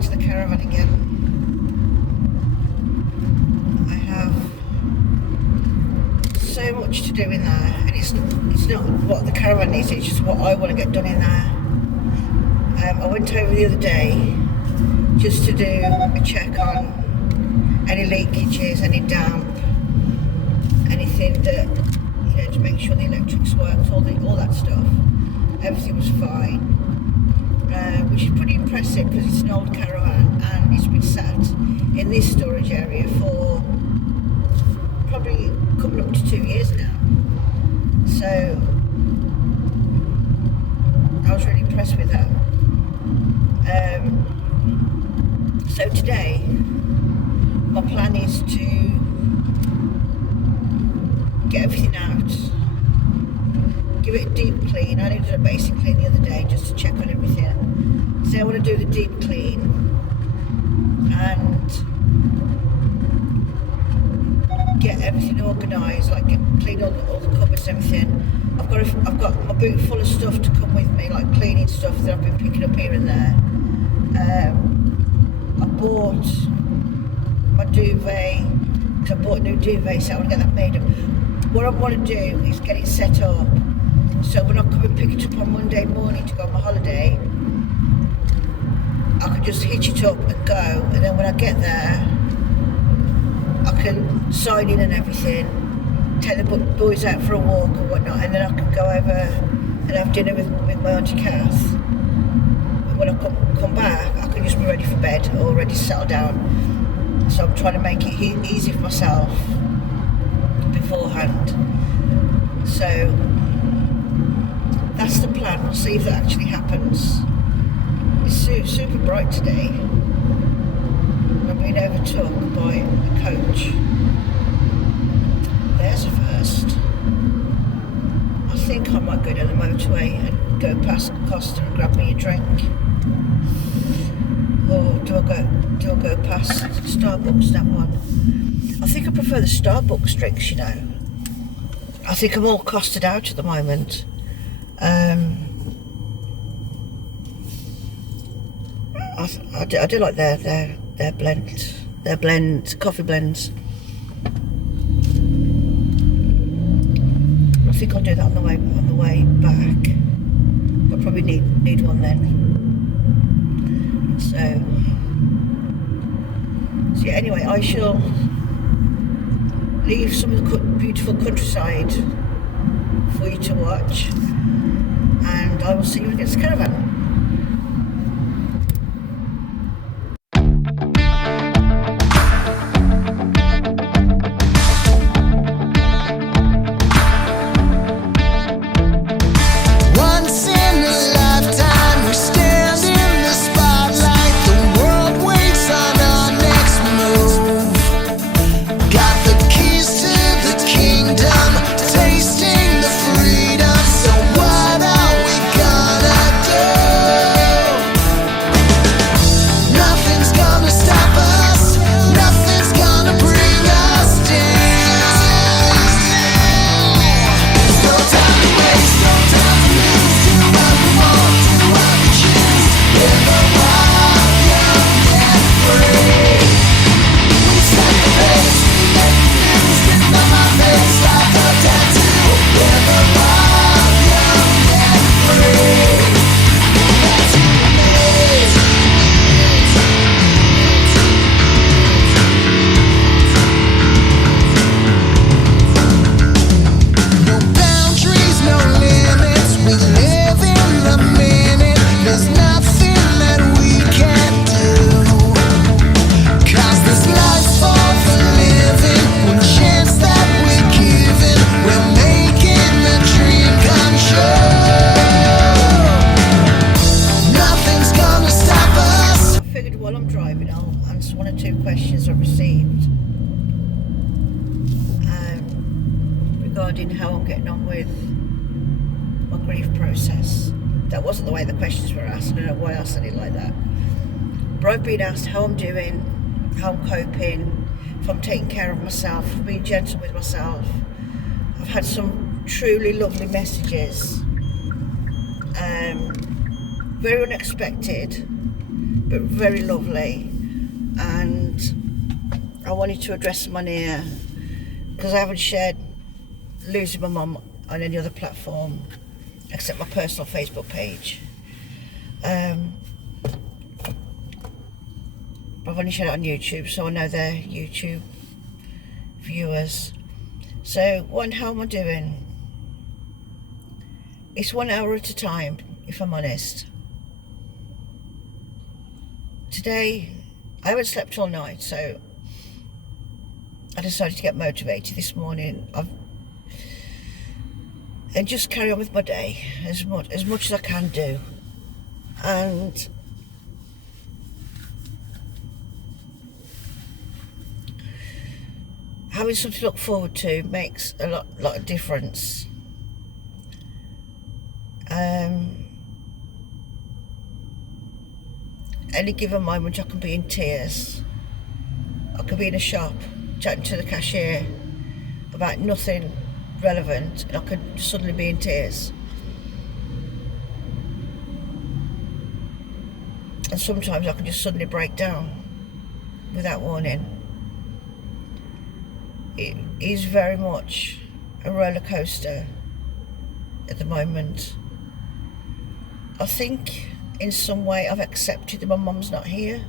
back to the caravan again. I have so much to do in there, and it's not what the caravan needs, it's just what I want to get done in there. I went over the other day just to do a check on any leakages, any damp, anything that, you know, to make sure the electrics worked, all that stuff. Everything was fine, which is pretty impressive because it's an old caravan and it's been sat in this storage area for probably coming up to 2 years now. So I was really impressed with that. So today my plan is to get everything out, give it a deep clean. I did a basic clean the other day just to check on everything. So I want to do the deep clean and get everything organised, like clean all the cupboards and everything. I've got my boot full of stuff to come with me, like cleaning stuff that I've been picking up here and there. I bought my duvet, because I bought a new duvet, so I want to get that made up. What I want to do is get it set up, so when I come and pick it up on Monday morning to go on my holiday, I can just hitch it up and go, and then when I get there, I can sign in and everything, take the boys out for a walk or whatnot, and then I can go over and have dinner with my Auntie Kath. And when I come back, I can just be ready for bed or ready to settle down. So I'm trying to make it easy for myself beforehand. So that's the plan. We'll see if that actually happens. It's super bright today. I'm being overtook by a coach. There's a first. I think I might go down the motorway and go past Costa and grab me a drink. Or do I go past Starbucks, that one? I think I prefer the Starbucks drinks, you know. I think I'm all costed out at the moment. I do like their blends, coffee blends. I think I'll do that on the way back. I'll probably need one then. So yeah, anyway, I shall leave some of the beautiful countryside for you to watch, and I will see you against the caravan. Regarding how I'm getting on with my grief process. That wasn't the way the questions were asked. I don't know why I said it like that. But I've been asked how I'm doing, how I'm coping, if I'm taking care of myself, being gentle with myself. I've had some truly lovely messages, very unexpected, but very lovely. And I wanted to address them on here because I haven't shared losing my mum on any other platform except my personal Facebook page. I've only shared it on YouTube, so I know they're YouTube viewers. So how am I doing? It's 1 hour at a time, if I'm honest. Today I haven't slept all night, so I decided to get motivated this morning and just carry on with my day as much as I can do. And having something to look forward to makes a lot of difference. Any given moment I can be in tears. I could be in a shop chatting to the cashier about nothing relevant and I could suddenly be in tears. And sometimes I can just suddenly break down without warning. It is very much a roller coaster at the moment. I think in some way I've accepted that my mum's not here,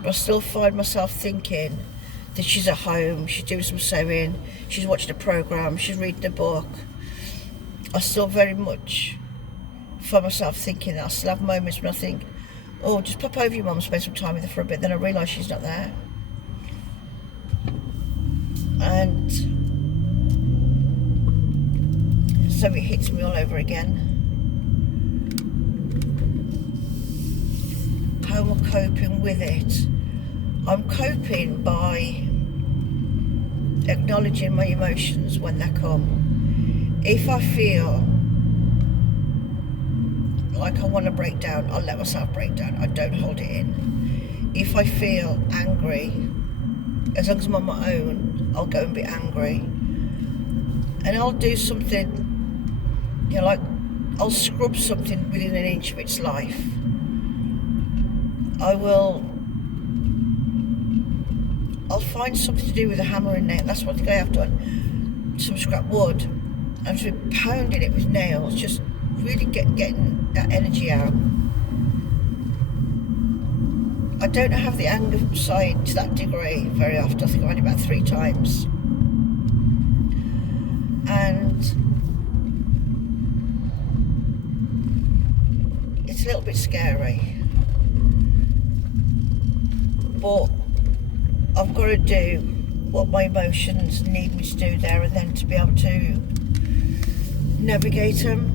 but I still find myself thinking that she's at home, she's doing some sewing, she's watching a programme, she's reading a book. I still very much find myself thinking that. I still have moments when I think, oh, just pop over your mum, spend some time with her for a bit, then I realise she's not there. And so it hits me all over again. How am I coping with it? I'm coping by acknowledging my emotions when they come. If I feel like I want to break down, I'll let myself break down. I don't hold it in. If I feel angry, as long as I'm on my own, I'll go and be angry. And I'll do something, like I'll scrub something within an inch of its life. I'll find something to do with a hammer and nail. That's what I have done. Some scrap wood. I've been pounding it with nails, just really getting that energy out. I don't have the anger side to that degree very often. I think I've had it about 3 times. And it's a little bit scary. But I've got to do what my emotions need me to do there and then to be able to navigate them.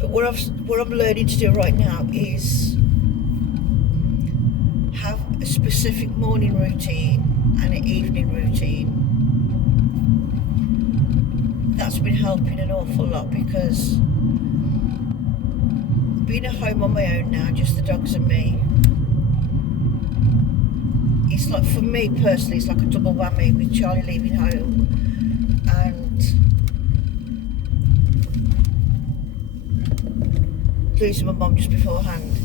But what I'm learning to do right now is have a specific morning routine and an evening routine. That's been helping an awful lot because being at home on my own now, just the dogs and me, it's like, for me personally, it's like a double whammy with Charlie leaving home and losing my mum just beforehand.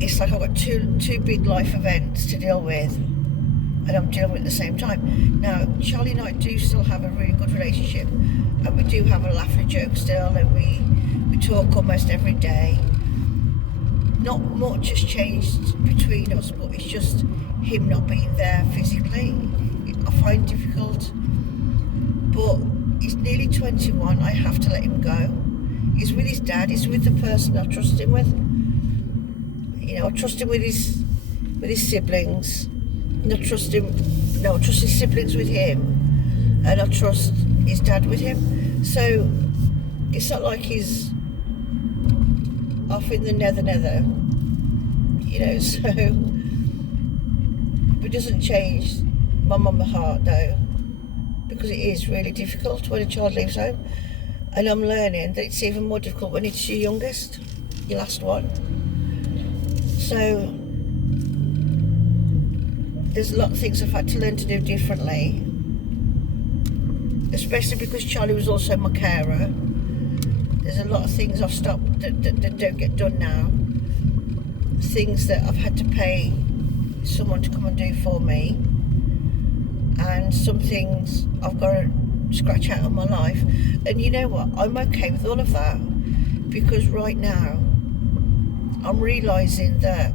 It's like I've got two big life events to deal with and I'm dealing with it at the same time. Now, Charlie and I do still have a really good relationship and we do have a laugh and a joke still, and we talk almost every day. Not much has changed between us, but it's just him not being there physically. I find it difficult. But he's nearly 21, I have to let him go. He's with his dad, he's with the person I trust him with. I trust him with his siblings. And I trust his siblings with him. And I trust his dad with him. So it's not like he's off in the nether, so it doesn't change my mum heart though, because it is really difficult when a child leaves home, and I'm learning that it's even more difficult when it's your youngest, your last one. So there's a lot of things I've had to learn to do differently, especially because Charlie was also my carer. There's a lot of things I've stopped that don't get done now. Things that I've had to pay someone to come and do for me, and some things I've got to scratch out of my life. And you know what? I'm okay with all of that, because right now I'm realising that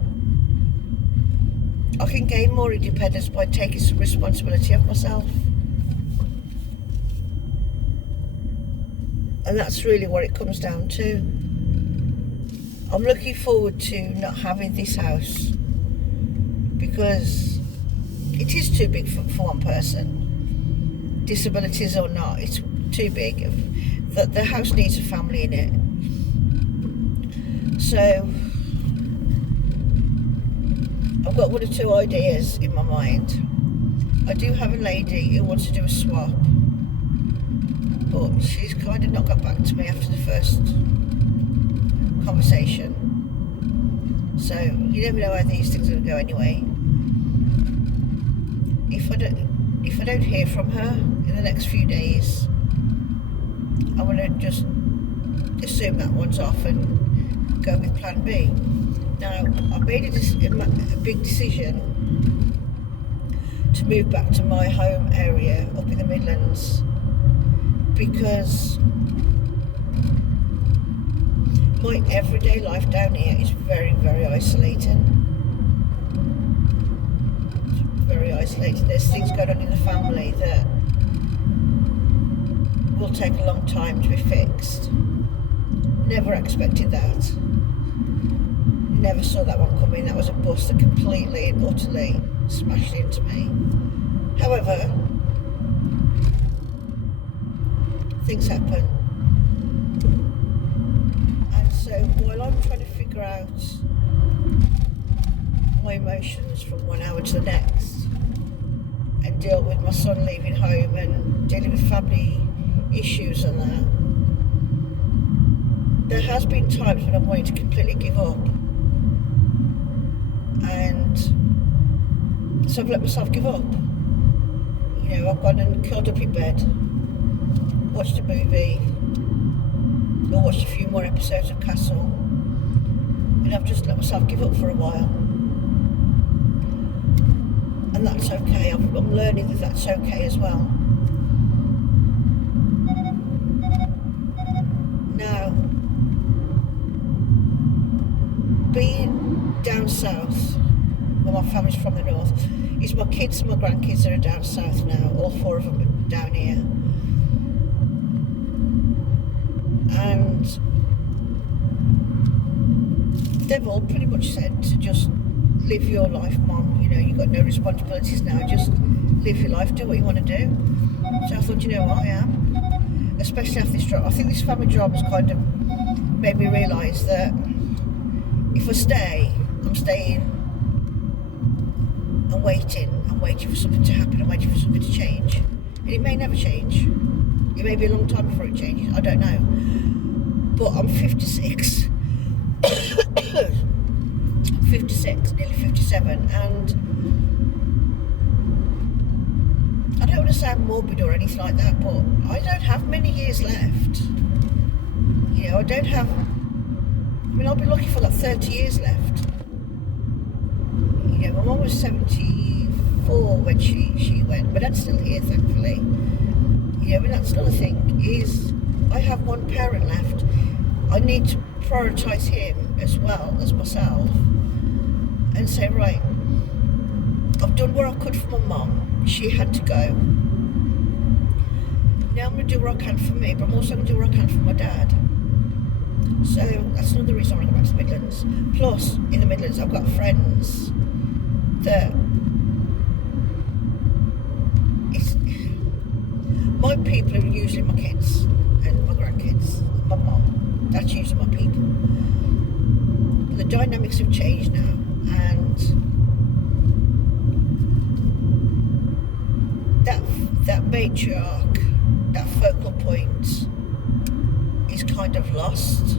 I can gain more independence by taking some responsibility of myself. And that's really what it comes down to. I'm looking forward to not having this house, because it is too big for one person. Disabilities or not, it's too big. The house needs a family in it. So I've got one or two ideas in my mind. I do have a lady who wants to do a swap, but she's kind of not got back to me after the first conversation. So you never know how these things are going to go anyway. If I don't hear from her in the next few days, I'm going to just assume that one's off and go with plan B. Now, I've made a big decision to move back to my home area up in the Midlands, because my everyday life down here is very, very isolating. It's very isolating. There's things going on in the family that will take a long time to be fixed. Never expected that. Never saw that one coming. That was a bus that completely and utterly smashed into me. However, things happen. And so while I'm trying to figure out my emotions from 1 hour to the next, and deal with my son leaving home and dealing with family issues and that, there has been times when I've wanted to completely give up. And so I've let myself give up. You know, I've gone and curled up in bed, watched a movie, or watched a few more episodes of Castle, and I've just let myself give up for a while. And that's okay. I'm learning that that's okay as well. Now, being down south, well, my family's from the north, it's my kids and my grandkids that are down south now. All 4 of them are down here. And they've all pretty much said to just live your life, Mum. You know, you've got no responsibilities now. Just live your life, do what you want to do. So I thought, you know what, I am. Especially after this job. I think this family job has kind of made me realise that if I stay, I'm staying and waiting. I'm waiting for something to happen. I'm waiting for something to change. And it may never change. It may be a long time before it changes. I don't know. But I'm 56. 56, nearly 57, and I don't want to sound morbid or anything like that, but I don't have many years left. You know, I'll be lucky for like 30 years left. You know, my mum was 74 when she went, but that's still here, thankfully. You know, and that's another thing, is I have one parent left. I need to prioritise him as well as myself, and say, right, I've done what I could for my mum. She had to go. Now I'm going to do what I can for me, but I'm also going to do what I can for my dad. So that's another reason I want to go back to the Midlands. Plus, in the Midlands, I've got friends that my people are usually my kids and my grandkids, and my mum. That's usually my people. But the dynamics have changed now, and that matriarch, that focal point, is kind of lost.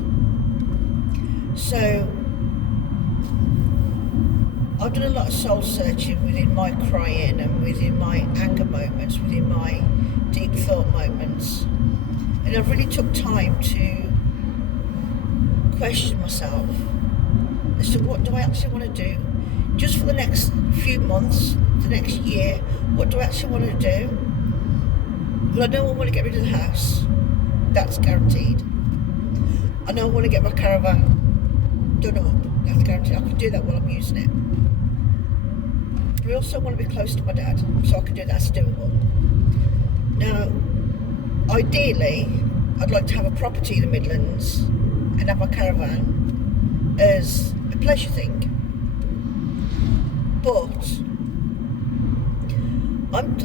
So I've done a lot of soul searching within my crying and within my anger moments, within my deep thought moments, and I've really took time to question myself as to what do I actually want to do, just for the next few months, the next year. What do I actually want to do? Well, I know I want to get rid of the house. That's guaranteed. I know I want to get my caravan done up. That's guaranteed. I can do that while I'm using it. But I also want to be close to my dad, so I can do that. That's doable. Now, ideally, I'd like to have a property in the Midlands and have my caravan as a pleasure thing. But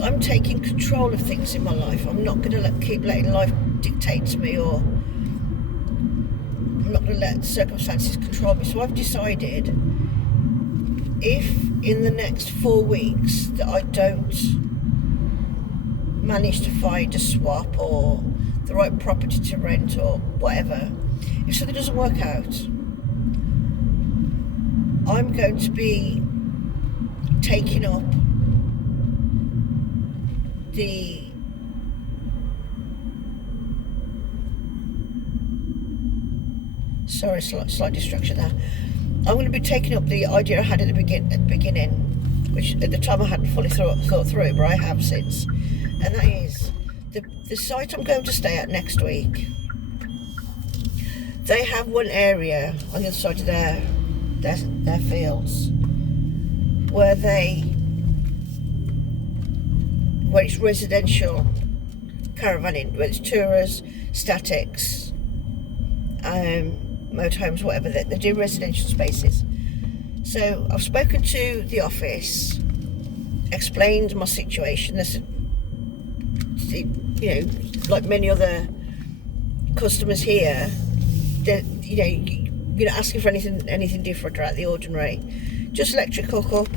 I'm taking control of things in my life. I'm not going to keep letting life dictate to me, or I'm not going to let circumstances control me. So I've decided, if in the next 4 weeks that I don't manage to find a swap or the right property to rent or whatever, if something doesn't work out, I'm going to be taking up the slight distraction there. I'm going to be taking up the idea I had at the beginning, which at the time I hadn't fully thought through, but I have since, and that is the site I'm going to stay at next week. They have one area on the other side of their fields where it's residential caravanning, where it's tourers, statics, motorhomes, whatever. They do residential spaces. So I've spoken to the office, explained my situation. There's, like many other customers here, that you're not asking for anything different or out of the ordinary. Just electric hookup,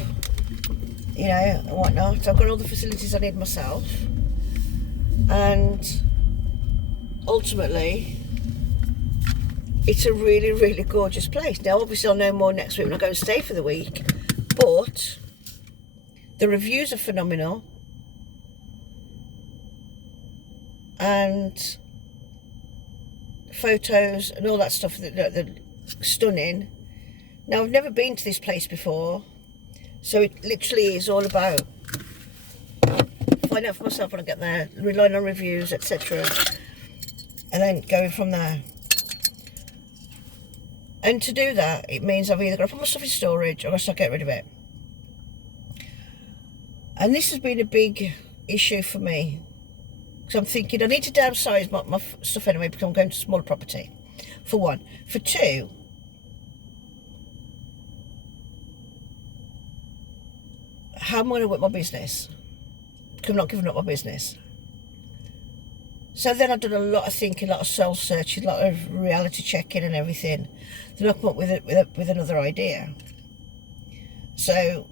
and whatnot. I've got all the facilities I need myself, and ultimately it's a really, really gorgeous place. Now obviously I'll know more next week when I go and stay for the week, but the reviews are phenomenal, and photos and all that stuff that stunning. Now I've never been to this place before, so it literally is all about finding out for myself when I get there, relying on reviews, etc., and then going from there. And to do that, it means I've either got to put my stuff in storage or I've got to get rid of it. And this has been a big issue for me, because I'm thinking I need to downsize my stuff anyway, because I'm going to a smaller property, for one. For two, how am I going to work my business? Because I'm not giving up my business. So then I've done a lot of thinking, a lot of soul searching, a lot of reality checking and everything. Then I come up with another idea. So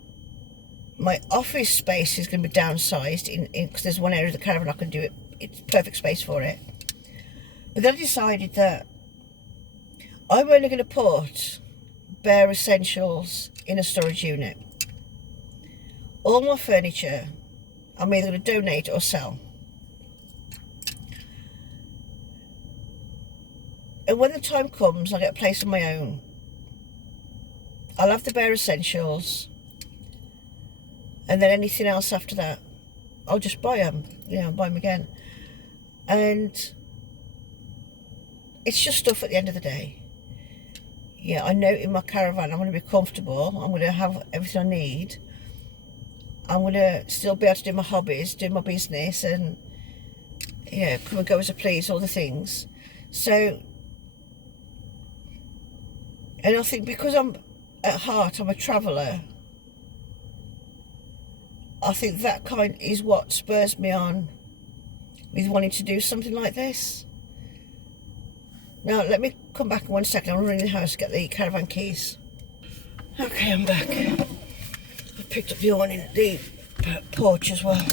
my office space is going to be downsized because there's one area of the caravan I can do it. It's perfect space for it. But then I decided that I'm only going to put bare essentials in a storage unit. All my furniture, I'm either going to donate or sell. And when the time comes, I get a place of my own, I'll have the bare essentials, and then anything else after that, I'll just buy them, buy them again. And it's just stuff at the end of the day. Yeah, I know in my caravan I'm going to be comfortable, I'm going to have everything I need, I'm going to still be able to do my hobbies, do my business, and come and go as I please, all the things. So, and I think because at heart I'm a traveller, I think that is what spurs me on with wanting to do something like this. Now let me come back in 1 second. I'll run in the house to get the caravan keys. Okay, I'm back. I picked up the awning at the porch as well.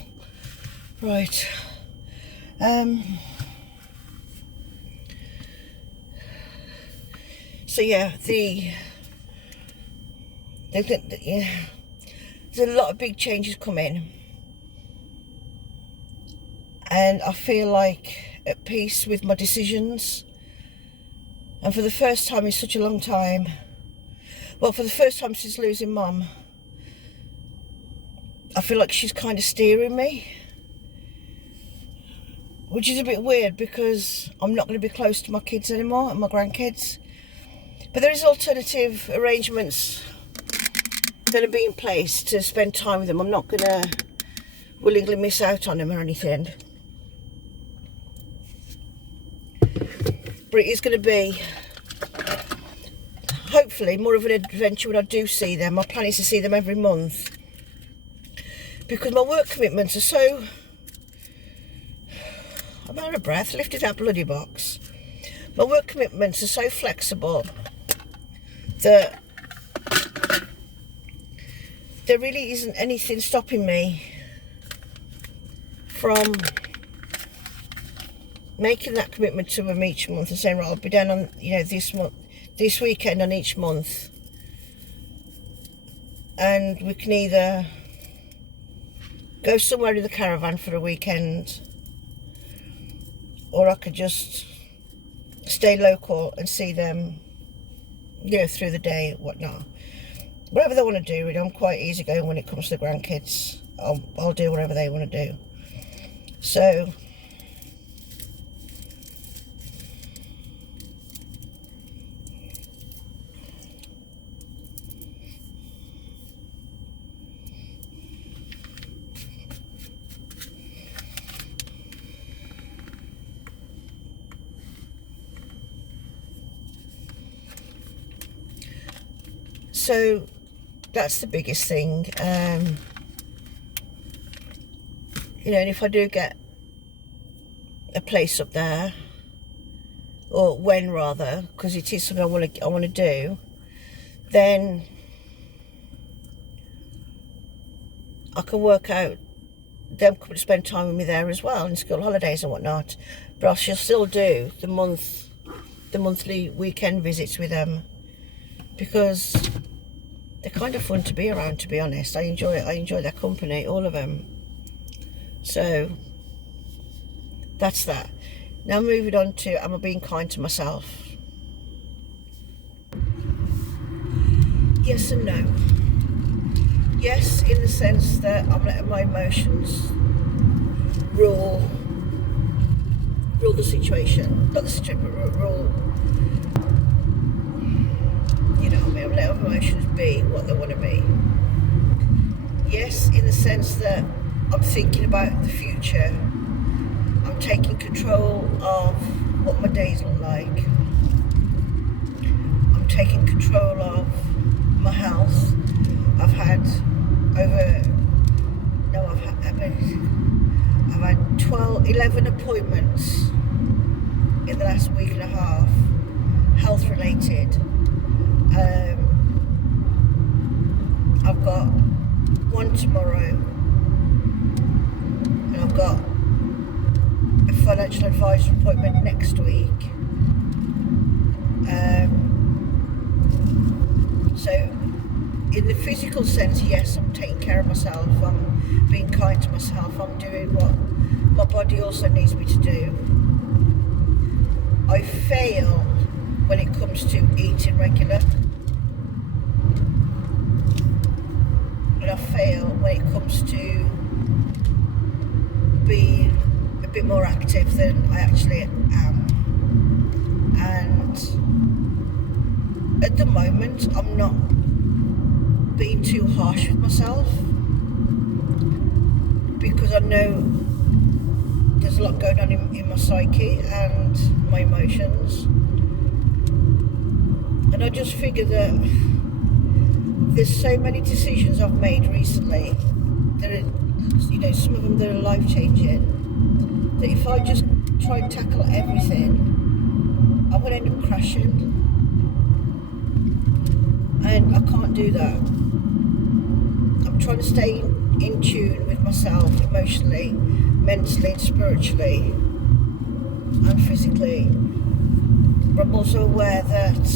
Right. So yeah, there's a lot of big changes coming, and I feel like at peace with my decisions. And for the first time in such a long time, well, for the first time since losing Mum, I feel like she's kind of steering me. Which is a bit weird because I'm not going to be close to my kids anymore and my grandkids. But there is alternative arrangements going to be in place to spend time with them. I'm not going to willingly miss out on them or anything. But it is going to be, hopefully, more of an adventure when I do see them. My plan is to see them every month. Because my work commitments are so... I'm out of breath, lifted that bloody box. My work commitments are so flexible that there really isn't anything stopping me from making that commitment to them each month and saying, right, I'll be down on, this weekend on each month. And we can either go somewhere in the caravan for a weekend, or I could just stay local and see them, through the day, whatnot. Whatever they want to do, really, I'm quite easygoing when it comes to the grandkids. I'll do whatever they want to do. So, that's the biggest thing. And if I do get a place up there, or when rather, because it is something I want to do, then I can work out them coming to spend time with me there as well, in school holidays and whatnot. But I shall still do the monthly weekend visits with them, because they're kind of fun to be around, to be honest. I enjoy their company, all of them. So that's that. Now moving on to, am I being kind to myself? Yes and no. Yes, in the sense that I'm letting my emotions rule the situation. Not the situation, but rule. I'm letting emotions be what they want to be. Yes, in the sense that I'm thinking about the future. I'm taking control of what my days look like. I'm taking control of my health. I've had 11 appointments in the last week and a half, health related. I've got one tomorrow, and I've got a financial advisor appointment next week. So in the physical sense, yes, I'm taking care of myself, I'm being kind to myself, I'm doing what my body also needs me to do. I fail when it comes to eating regular. And I fail when it comes to being a bit more active than I actually am. And at the moment, I'm not being too harsh with myself, because I know there's a lot going on in my psyche and my emotions. And I just figure that there's so many decisions I've made recently that are, some of them that are life-changing, that if I just try and tackle everything, I'm going to end up crashing. And I can't do that. I'm trying to stay in tune with myself emotionally, mentally and spiritually and physically. But I'm also aware that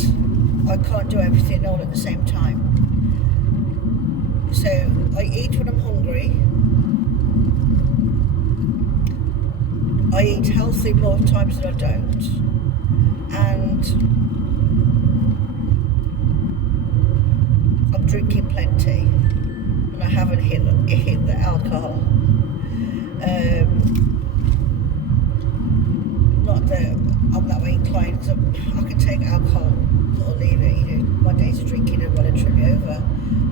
I can't do everything all at the same time. So I eat when I'm hungry. I eat healthy more times than I don't. And drinking plenty, and I haven't hit the alcohol. Not that I'm that way inclined. I can take alcohol or leave it. You know, my days of drinking are well and truly over.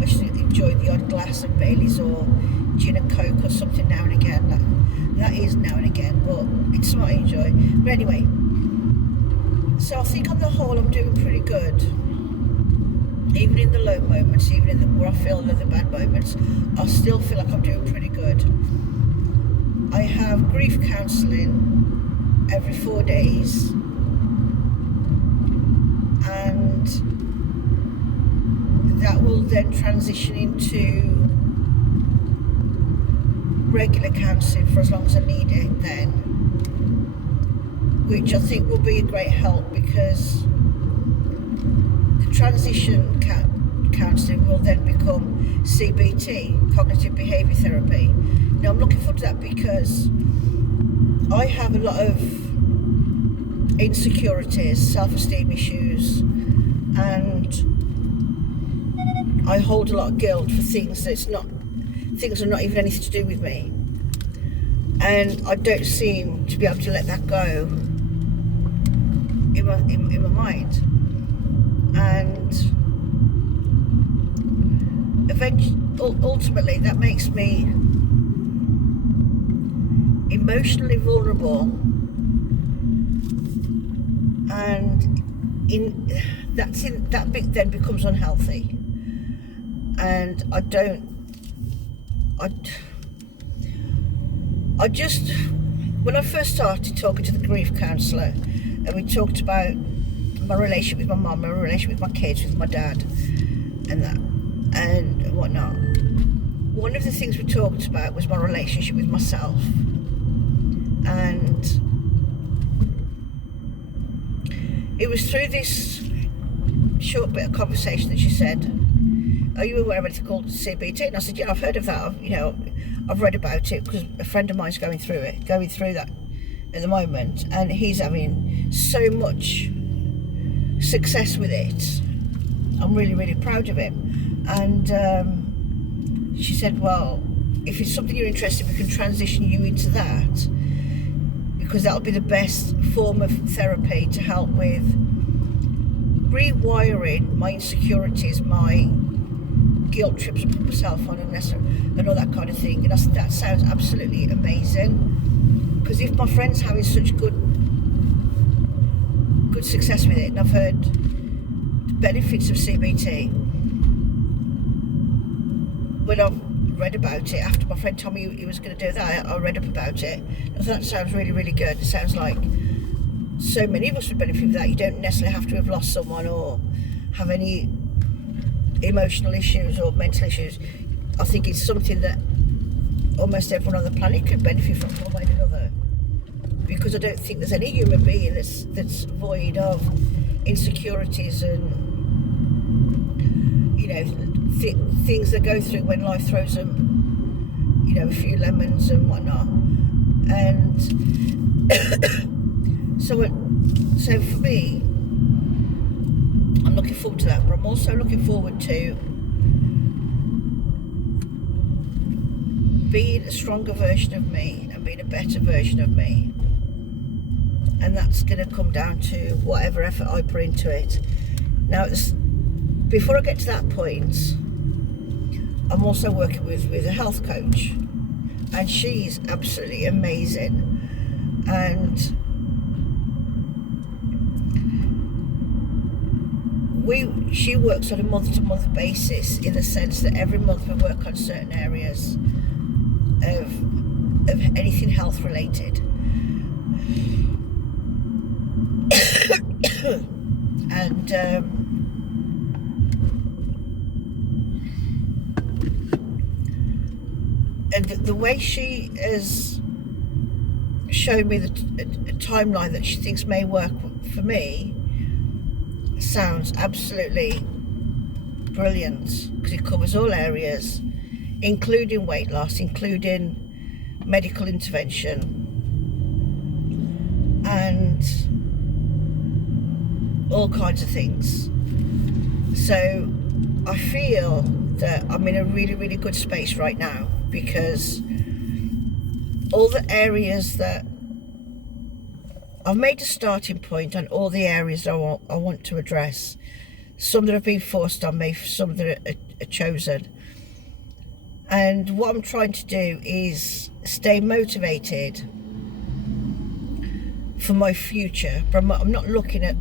I should enjoy the odd glass of Baileys or gin and coke or something now and again. That is now and again, but it's not enjoy. But anyway, so I think on the whole I'm doing pretty good. Even in the low moments, even in where I feel the bad moments, I still feel like I'm doing pretty good. I have grief counselling every 4 days, and that will then transition into regular counselling for as long as I need it then, which I think will be a great help, because the transition counselling will then become CBT, cognitive behaviour therapy. Now I'm looking forward to that because I have a lot of insecurities, self-esteem issues, and I hold a lot of guilt for things are not even anything to do with me, and I don't seem to be able to let that go in my mind, and ultimately that makes me emotionally vulnerable, and that bit then becomes unhealthy, and I just, when I first started talking to the grief counsellor, and we talked about my relationship with my mum, my relationship with my kids, with my dad, and that, and whatnot. One of the things we talked about was my relationship with myself, and it was through this short bit of conversation that she said, "Are you aware of anything called CBT?" And I said, "Yeah, I've heard of that. I've read about it because a friend of mine's going through that at the moment, and he's having so much success with it. I'm really, really proud of him." And she said, "Well, if it's something you're interested in, we can transition you into that, because that'll be the best form of therapy to help with rewiring my insecurities, my guilt trips I put myself on, and all that kind of thing." And I said, "That sounds absolutely amazing, because if my friend's having such good success with it, and I've heard the benefits of CBT, when I've read about it, after my friend told me he was going to do that, I read up about it. I thought that sounds really, really good. It sounds like so many of us would benefit from that. You don't necessarily have to have lost someone or have any emotional issues or mental issues. I think it's something that almost everyone on the planet could benefit from one way or another, because I don't think there's any human being that's void of insecurities and things they go through when life throws them a few lemons and whatnot. And so for me, I'm looking forward to that, but I'm also looking forward to being a stronger version of me and being a better version of me. And that's going to come down to whatever effort I put into it. Now, before I get to that point, I'm also working with a health coach, and she's absolutely amazing. And she works on a month-to-month basis, in the sense that every month we work on certain areas of anything health related. And the way she has shown me a timeline that she thinks may work for me sounds absolutely brilliant, because it covers all areas, including weight loss, including medical intervention, and all kinds of things. So I feel that I'm in a really, really good space right now, because all the areas that I've made a starting point on, all the areas I want to address. Some that have been forced on me, some that are chosen. And what I'm trying to do is stay motivated for my future. But I'm not looking at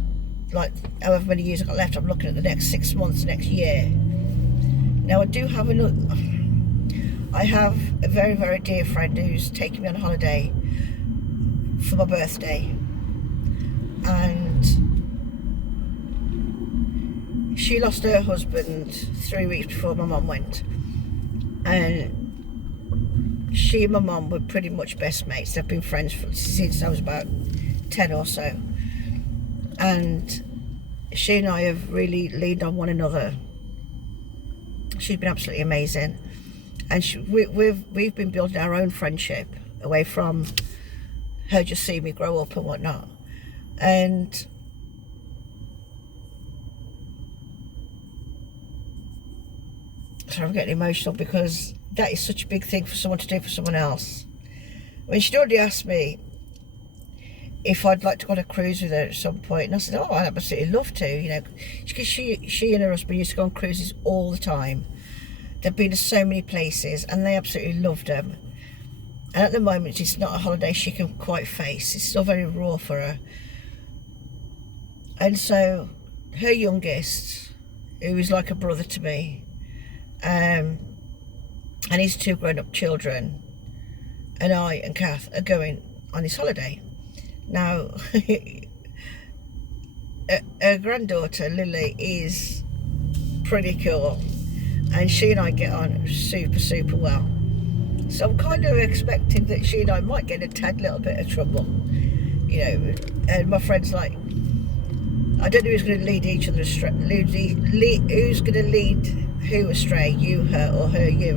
like however many years I've got left. I'm looking at the next 6 months, next year. Now I do have I have a very, very dear friend who's taking me on holiday for my birthday, and she lost her husband 3 weeks before my mum went, and she and my mum were pretty much best mates. They've been friends since I was about 10 or so, and she and I have really leaned on one another. She's been absolutely amazing, and we've been building our own friendship away from her just seeing me grow up and whatnot. And sorry, I'm getting emotional, because that is such a big thing for someone to do for someone else. I mean, she'd already asked me if I'd like to go on a cruise with her at some point, and I said, oh, I'd absolutely love to, you know, because she and her husband used to go on cruises all the time. They've been to so many places, and they absolutely loved them. And at the moment, it's not a holiday she can quite face. It's still very raw for her. And so her youngest, who is like a brother to me, and his 2 grown-up children, and I and Kath are going on this holiday. Now, her granddaughter, Lily, is pretty cool, and she and I get on super, super well. So I'm kind of expecting that she and I might get a tad little bit of trouble, you know. And my friend's like, I don't know who's going to lead each other astray. Who's going to lead who astray, you, her, or her, you?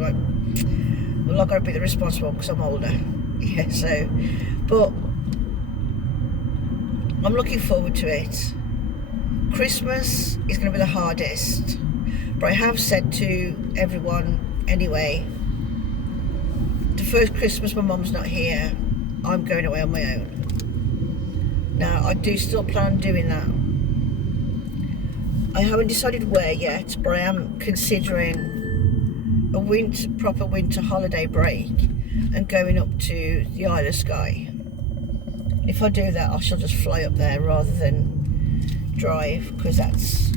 Well, I've got to be the responsible because I'm older. Yeah, so, but I'm looking forward to it. Christmas is going to be the hardest, but I have said to everyone anyway, the first Christmas my mum's not here, I'm going away on my own. Now, I do still plan on doing that. I haven't decided where yet, but I am considering a proper winter holiday break and going up to the Isle of Skye. If I do that, I shall just fly up there rather than drive, because that's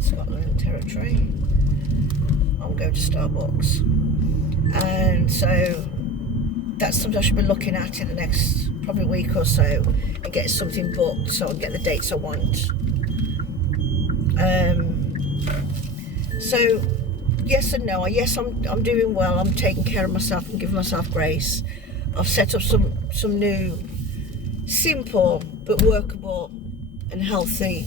Scotland territory. I'm going to Starbucks, and so that's something I should be looking at in the next probably week or so, and get something booked so I can get the dates I want. So yes and no. Yes, I'm doing well. I'm taking care of myself and giving myself grace. I've set up some new, simple but workable and healthy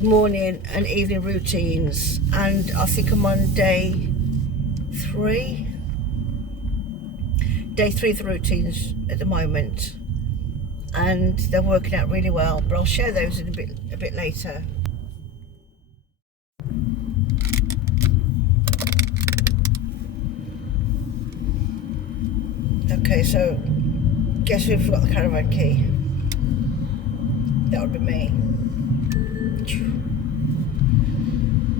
morning and evening routines, and I think I'm on day 3 of the routines at the moment, and they're working out really well. But I'll share those in a bit later. Okay, so guess who forgot the caravan key? That would be me.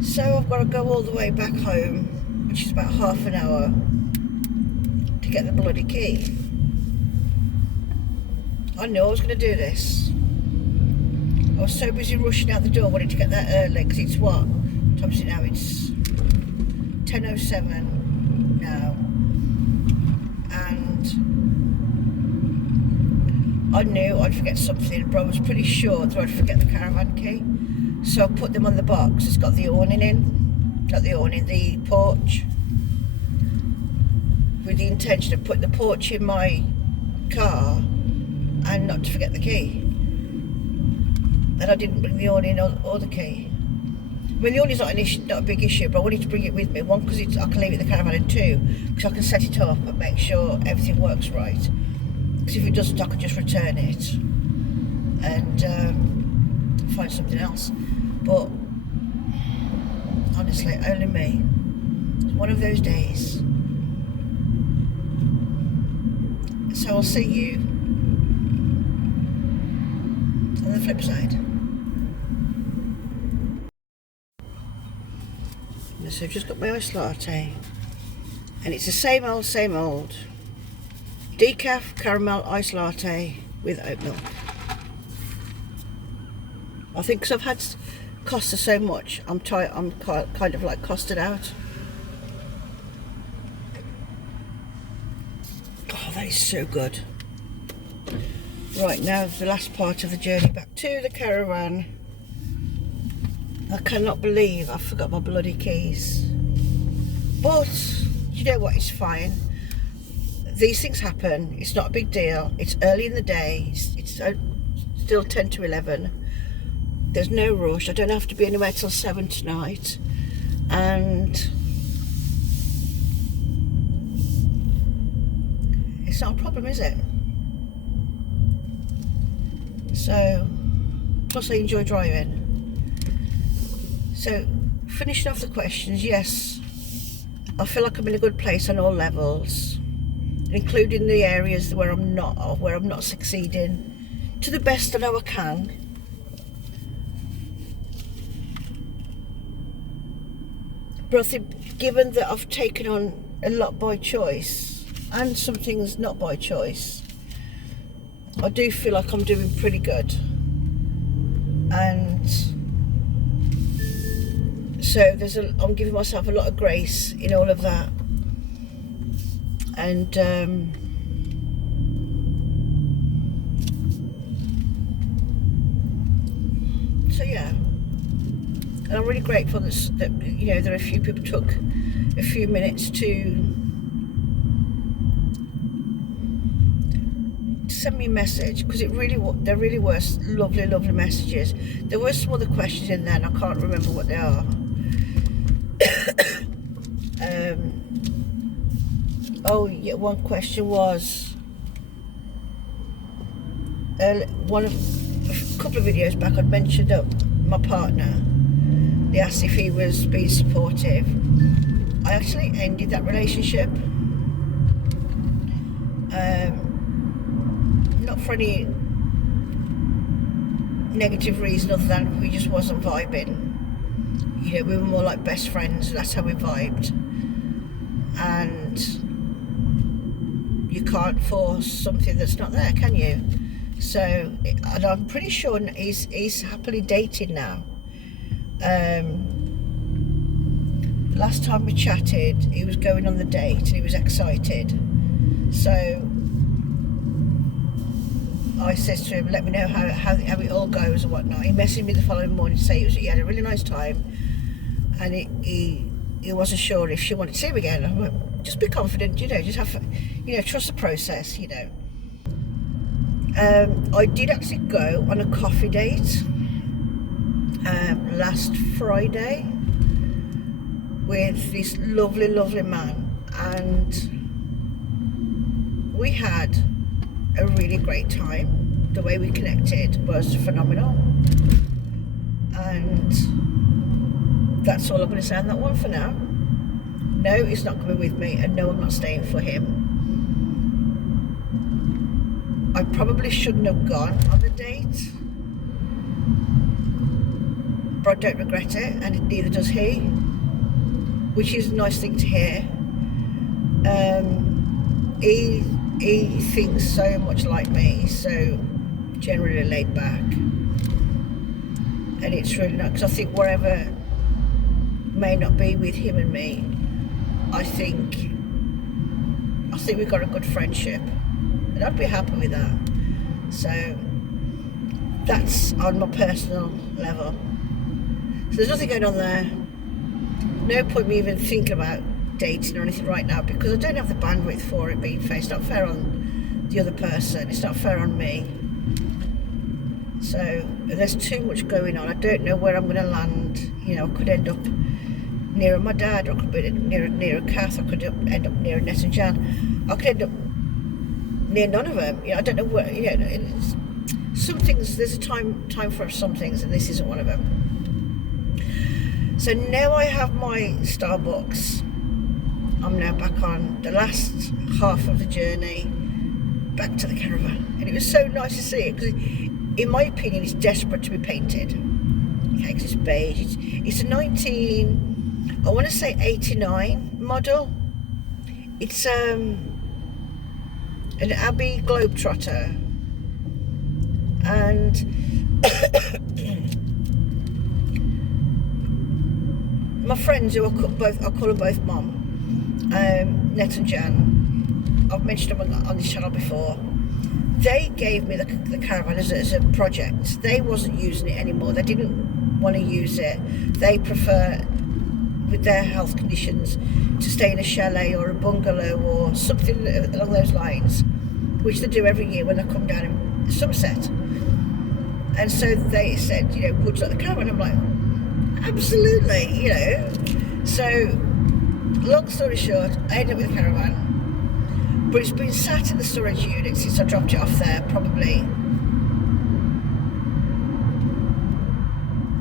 So I've got to go all the way back home, which is about half an hour, to get the bloody key. I knew I was going to do this. I was so busy rushing out the door, wanting to get there early, because it's what time is it now? It's 10:07 now. And I knew I'd forget something, but I was pretty sure that I'd forget the caravan key. So I put them on the box. It's got the awning in, not the awning, the porch, with the intention of putting the porch in my car and not to forget the key. And I didn't bring the awning or the key. I mean, the awning's not a big issue, but I wanted to bring it with me. 1, because I can leave it in the caravan, and 2, because I can set it up and make sure everything works right. Because if it doesn't, I can just return it and find something else. But honestly, only me. It's one of those days. So I'll see you on the flip side. So I've just got my iced latte, and it's the same old decaf caramel iced latte with oat milk. I think because I've had Costa so much, I'm kind of like costed out. Oh, that is so good. Right, now the last part of the journey back to the caravan. I cannot believe I forgot my bloody keys. But you know what, it's fine. These things happen. It's not a big deal. It's early in the day. It's still 10 to 11. There's no rush. I don't have to be anywhere till 7 tonight. And it's not a problem, is it? So, plus I enjoy driving. So, finishing off the questions, yes, I feel like I'm in a good place on all levels, including the areas where I'm not succeeding to the best I know I can. But I think, given that I've taken on a lot by choice and some things not by choice, I do feel like I'm doing pretty good. And so I'm giving myself a lot of grace in all of that. And so yeah, and I'm really grateful that you know, there are a few people took a few minutes to send me a message, because there really were lovely messages. There were some other questions in there and I can't remember what they are. Oh yeah, one question was a couple of videos back I'd mentioned up my partner. They asked if he was being supportive. I actually ended that relationship, not for any negative reason other than we just wasn't vibing. You know, we were more like best friends. That's how we vibed. And you can't force something that's not there, can you? So, and I'm pretty sure he's happily dating now. Last time we chatted, he was going on the date and he was excited. So I said to him, let me know how it all goes and whatnot. He messaged me the following morning to say he had a really nice time, and he wasn't sure if she wanted to see him again. I went, just be confident, you know, just have, you know, trust the process, you know. I did actually go on a coffee date last Friday with this lovely man, and we had a really great time. The way we connected was phenomenal, and that's all I'm going to say on that one for now. No, he's not coming with me, and no, I'm not staying for him. I probably shouldn't have gone on the date, but I don't regret it, and neither does he, which is a nice thing to hear. He thinks so much like me, so generally laid back, and it's really not, because I think wherever may not be with him and me, I think we've got a good friendship, and I'd be happy with that. So that's on my personal level. So there's nothing going on there. No point me even thinking about dating or anything right now, because I don't have the bandwidth for it being fair. It's not fair on the other person, it's not fair on me. So there's too much going on. I don't know where I'm going to land. You know, I could end up near my dad, or I could be near Kath, I could end up near Ness and Jan, I could end up near none of them. You know, I don't know where. You know, some things, there's a time for some things, and this isn't one of them. So now I have my Starbucks. I'm now back on the last half of the journey back to the caravan, and it was so nice to see it because, in my opinion, it's desperate to be painted. Okay, because it's beige. It's a 89 model. It's an Abbey Globetrotter, and my friends who I call them both Mum, Net and Jan, I've mentioned them on this channel before. They gave me the caravan as a project. They wasn't using it anymore. They didn't want to use it. They prefer, with their health conditions, to stay in a chalet or a bungalow or something along those lines, which they do every year when they come down in Somerset. And so they said, you know, would you like the caravan? I'm like, absolutely, you know. So, long story short, I ended up with a caravan, but it's been sat in the storage unit since I dropped it off there, probably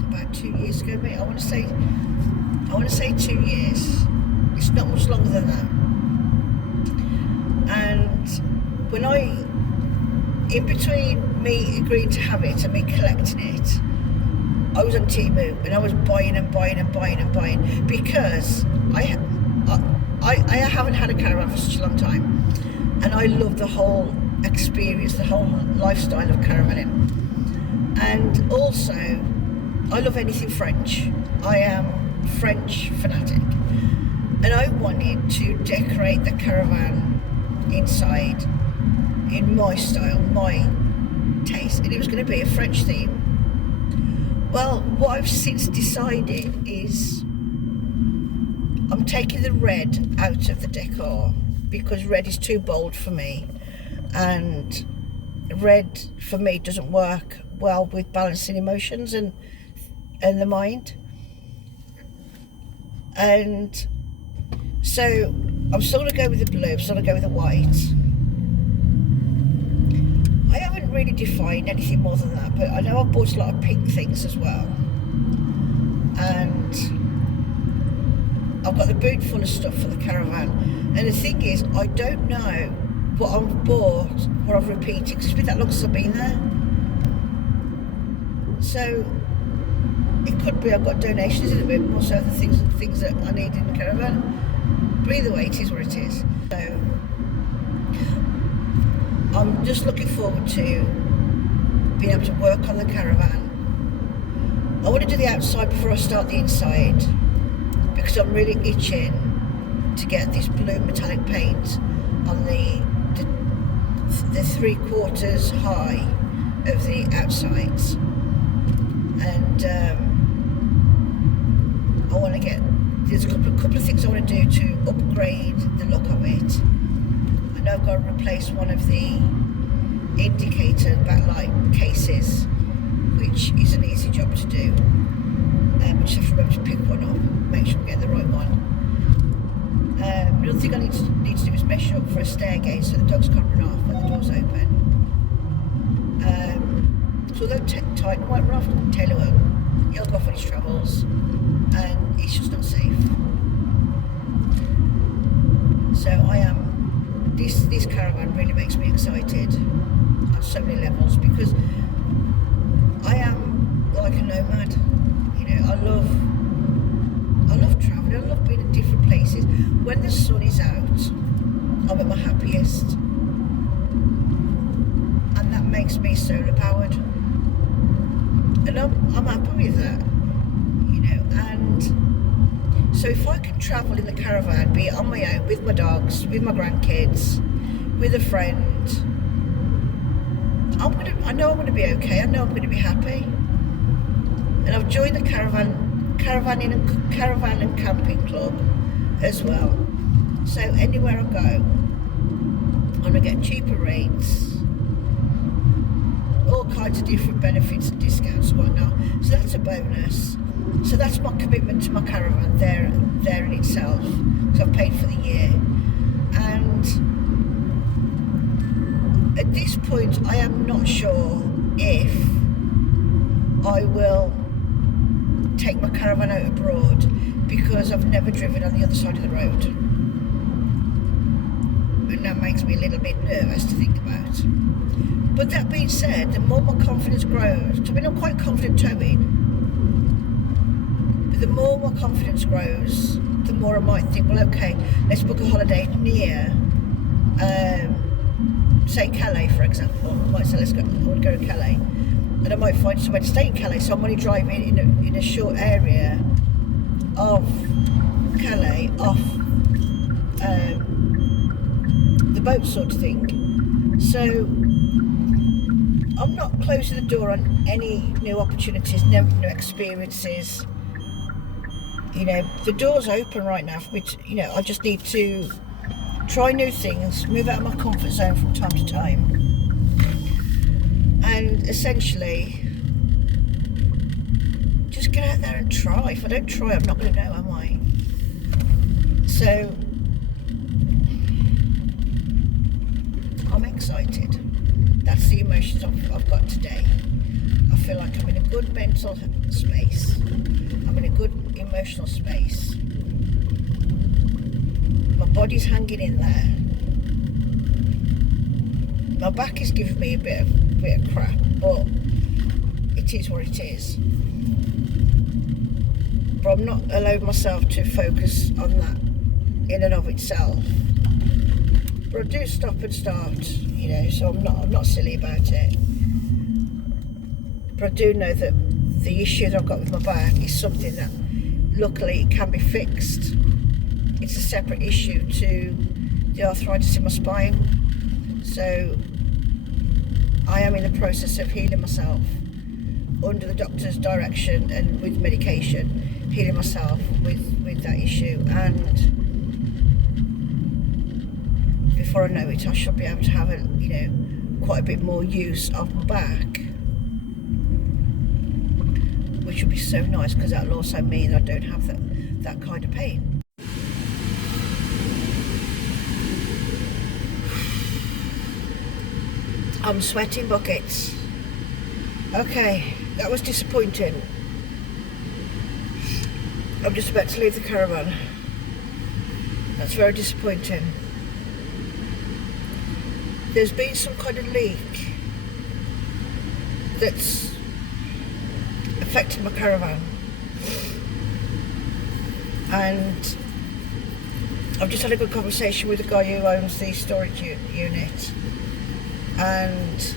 about 2 years ago, mate. I want to say 2 years. It's not much longer than that. And when in between me agreeing to have it and me collecting it, I was on Temu and I was buying because I haven't had a caravan for such a long time, and I love the whole experience, the whole lifestyle of caravanning. And also, I love anything French. I am French fanatic, and I wanted to decorate the caravan inside in my style, my taste, and it was going to be a French theme. Well, what I've since decided is I'm taking the red out of the decor because red is too bold for me, and red for me doesn't work well with balancing emotions and the mind. And so I'm still going to go with the blue, I'm still going to go with the white. I haven't really defined anything more than that, but I know I've bought a lot of pink things as well. And I've got the boot full of stuff for the caravan. And the thing is, I don't know what I've bought, what I've repeated, because it's been that long since I've been there. So it could be I've got donations in a bit, more so the things that I need in the caravan. But either way, it is what it is. So I'm just looking forward to being able to work on the caravan. I want to do the outside before I start the inside, because I'm really itching to get this blue metallic paint on the 3/4 high of the outsides. And I want to get, there's a couple of things I want to do to upgrade the look of it. I know I've got to replace one of the indicator backlight cases, which is an easy job to do. I just have to remember to pick one up, make sure we get the right one. Another thing I need to do is measure up for a stair gate so the dogs can't run off when the door's open. So although Titan might run off, Taylor will. He'll go off on his travels, and it's just not safe. So this caravan really makes me excited on so many levels, because I am like a nomad. You know, I love traveling, I love being in different places. When the sun is out, I'm at my happiest, and that makes me solar powered, and I'm happy with that, you know. And so if I can travel in the caravan, be it on my own, with my dogs, with my grandkids, with a friend, I know I'm going to be okay. I know I'm going to be happy. And I've joined the caravan and camping club as well. So anywhere I go, I'm going to get cheaper rates, all kinds of different benefits and discounts and whatnot. So that's a bonus. So that's my commitment to my caravan there in itself. So I've paid for the year. And at this point, I am not sure if I will take my caravan out abroad because I've never driven on the other side of the road. And that makes me a little bit nervous to think about. But that being said, the more my confidence grows, I mean, I'm quite confident towing, but the more my confidence grows, the more I might think, well, okay, let's book a holiday near, say Calais, for example. I might say, I want to go to Calais, and I might find somewhere to stay in Calais, so I'm only driving in a short area of Calais, off the boat sort of thing. So I'm not closing the door on any new opportunities, new experiences. You know, the door's open right now for me to, you know, I just need to try new things, move out of my comfort zone from time to time, and essentially just get out there and try. If I don't try, I'm not going to know, am I? So I'm excited. That's the emotions I've got today. I feel like I'm in a good mental space. I'm in a good emotional space. My body's hanging in there. My back is giving me a bit of crap, but it is what it is. But I'm not allowing myself to focus on that in and of itself. But I do stop and start, you know, so I'm not silly about it. But I do know that the issue that I've got with my back is something that luckily can be fixed. It's a separate issue to the arthritis in my spine. So I am in the process of healing myself under the doctor's direction and with medication, healing myself with that issue. And before I know it, I should be able to have quite a bit more use of my back, which would be so nice, because that'll also mean I don't have that kind of pain. I'm sweating buckets. Okay, that was disappointing. I'm just about to leave the caravan. That's very disappointing. There's been some kind of leak that's affected my caravan, and I've just had a good conversation with the guy who owns the storage unit, and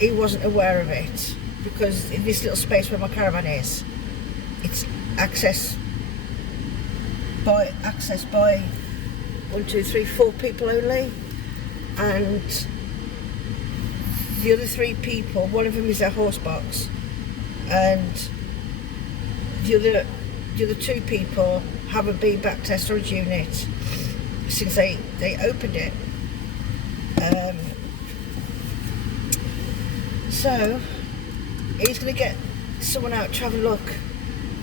he wasn't aware of it, because in this little space where my caravan is, it's accessed by 1, 2, 3, 4 people only. And the other 3 people, one of them is their horse box, and the other 2 people haven't been back to their storage unit since they opened it. So he's going to get someone out to have a look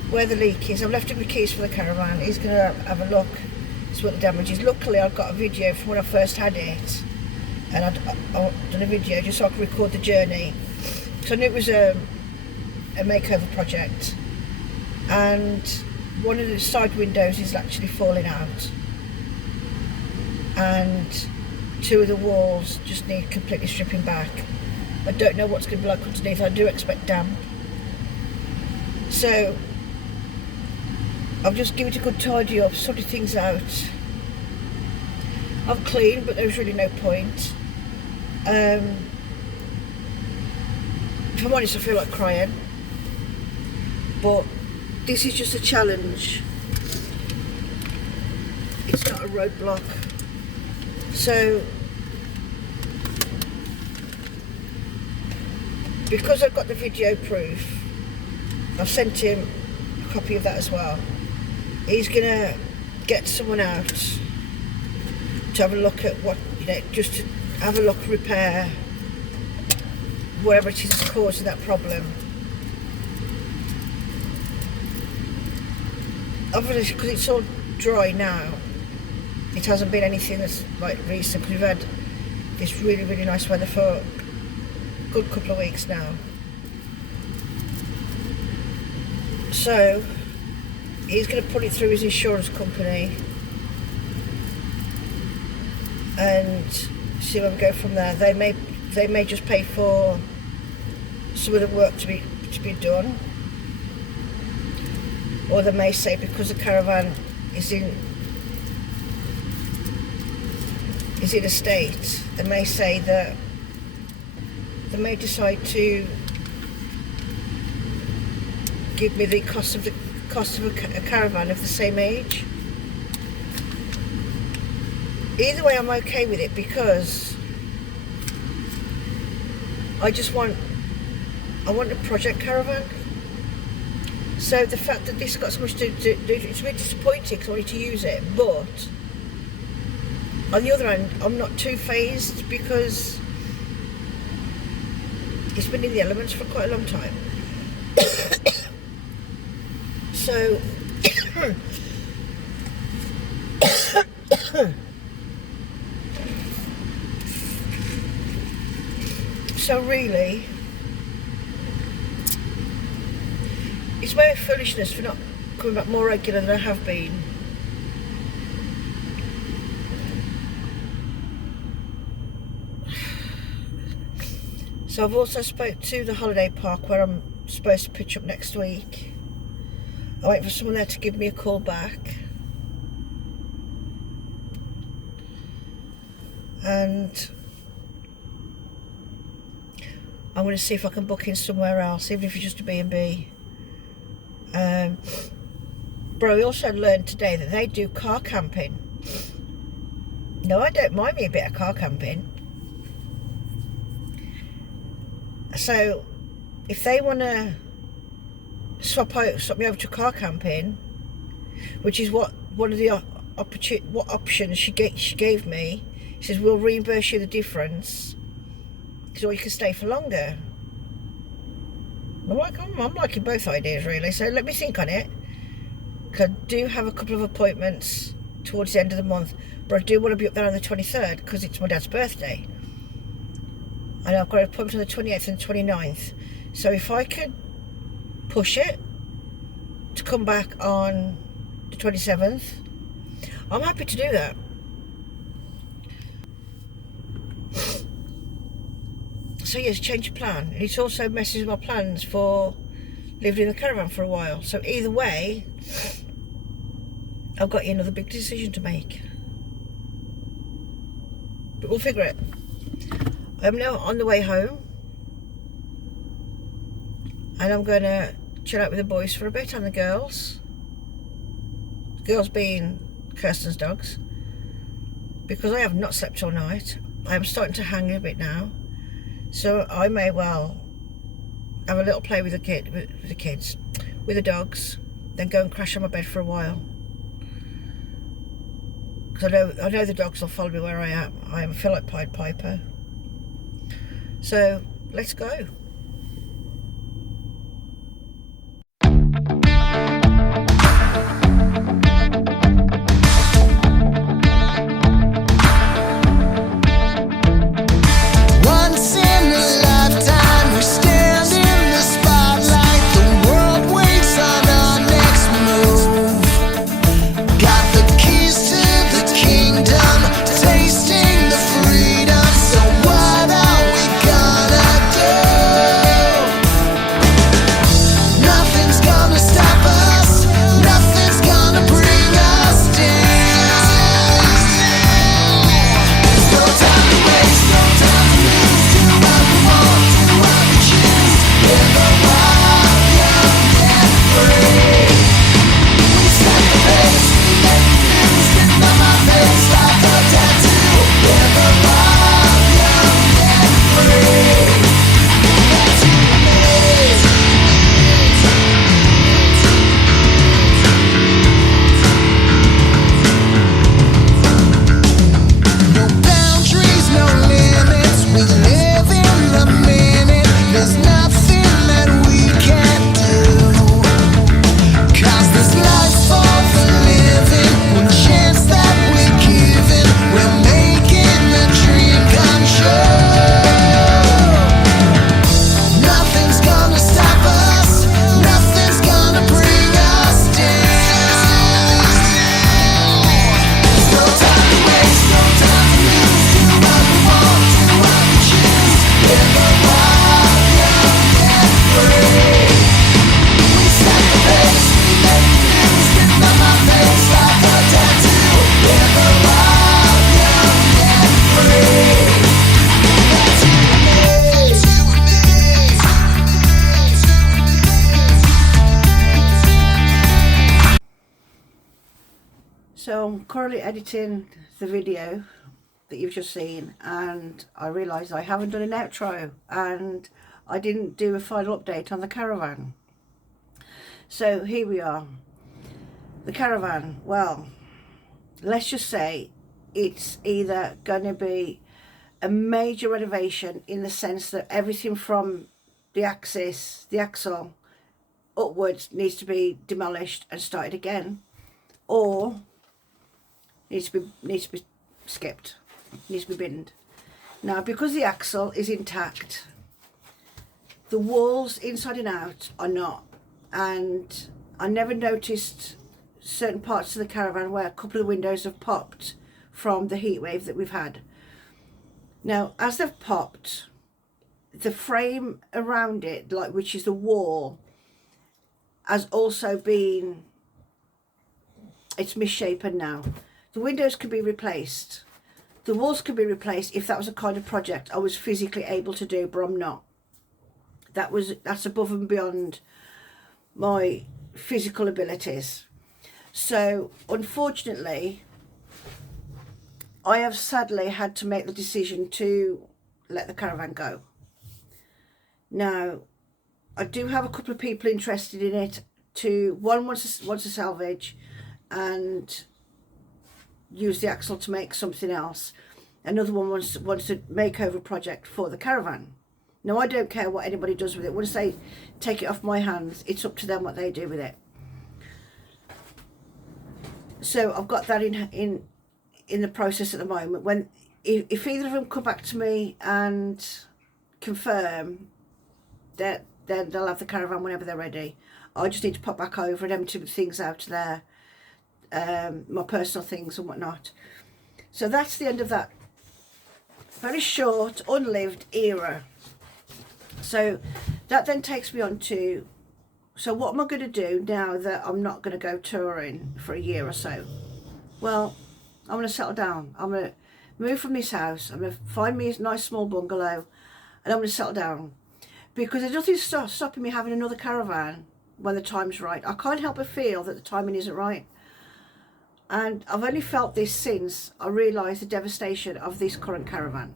where the leak is. I've left him the keys for the caravan. He's going to have a look, see what the damage is. Luckily, I've got a video from when I first had it, and I've done a video just so I could record the journey. So I knew it was a makeover project, and one of the side windows is actually falling out, and 2 of the walls just need completely stripping back. I don't know what's going to be like underneath. I do expect damp. So I've just given it a good tidy up, sorted things out. I've cleaned, but there was really no point. If I'm honest, I feel like crying. But this is just a challenge. It's not a roadblock. So because I've got the video proof, I've sent him a copy of that as well. He's gonna get someone out to have a look at what, just to have a look, repair whatever it is that's causing that problem. Obviously, because it's all dry now, it hasn't been anything that's like recent, because we've had this really, really nice weather for a good couple of weeks now. So he's going to put it through his insurance company and see where we go from there. They may just pay for some of the work to be done, or they may say, because the caravan is in a state, they may say that they may decide to give me the cost of a caravan of the same age. Either way, I'm okay with it, because I want a project caravan. So the fact that this got so much to do, it's really disappointing because I wanted to use it. But on the other hand, I'm not too phased because it's been in the elements for quite a long time. So so really, it's my own foolishness for not coming back more regular than I have been. So I've also spoke to the holiday park where I'm supposed to pitch up next week. I wait for someone there to give me a call back. And I'm going to see if I can book in somewhere else, even if it's just a B&B. But I also learned today that they do car camping. No, I don't mind me a bit of car camping. So if they want to swap me over to car camping, which is what one of the options she gave me, she says we'll reimburse you the difference, or you can stay for longer. I'm liking both ideas really, so let me think on it. Because I do have a couple of appointments towards the end of the month, but I do want to be up there on the 23rd because it's my dad's birthday. And I've got an appointment on the 28th and 29th. So if I could push it to come back on the 27th, I'm happy to do that. So yes, change of plan. And it also messes with my plans for living in the caravan for a while. So either way, I've got another big decision to make. But we'll figure it. I'm now on the way home. And I'm going to chill out with the boys for a bit and the girls. Girls being Kirsten's dogs. Because I have not slept all night. I am starting to hang a bit now. So I may well have a little play with the kids, with the dogs, then go and crash on my bed for a while. Because I know the dogs will follow me where I am. I feel like Pied Piper. So let's go. Nothing's gonna stop us, nothing's gonna break So I'm currently editing the video that you've just seen, and I realised I haven't done an outro and I didn't do a final update on the caravan. So here we are. The caravan, well, let's just say it's either going to be a major renovation in the sense that everything from the axle upwards needs to be demolished and started again, or needs to be skipped, needs to be binned. Now, because the axle is intact, the walls inside and out are not, and I never noticed certain parts of the caravan where a couple of windows have popped from the heat wave that we've had. Now, as they've popped, the frame around it, like, which is the wall, has also been, it's misshapen now. The windows can be replaced, the walls can be replaced if that was a kind of project I was physically able to do, but I'm not. That's above and beyond my physical abilities. So unfortunately, I have sadly had to make the decision to let the caravan go. Now, I do have a couple of people interested in it. One wants to salvage and use the axle to make something else. Another one wants a makeover project for the caravan. Now, I don't care what anybody does with it. Once they take it off my hands, it's up to them what they do with it. So I've got that in the process at the moment. If either of them come back to me and confirm that, then they'll have the caravan whenever they're ready. I just need to pop back over and empty things out there, my personal things and whatnot. So that's the end of that very short, unlived era. So that then takes me on to, so what am I going to do now that I'm not going to go touring for a year or so? Well, I'm going to settle down. I'm going to move from this house. I'm going to find me a nice small bungalow, and I'm going to settle down. Because there's nothing stopping me having another caravan when the time's right. I can't help but feel that the timing isn't right. And I've only felt this since I realised the devastation of this current caravan.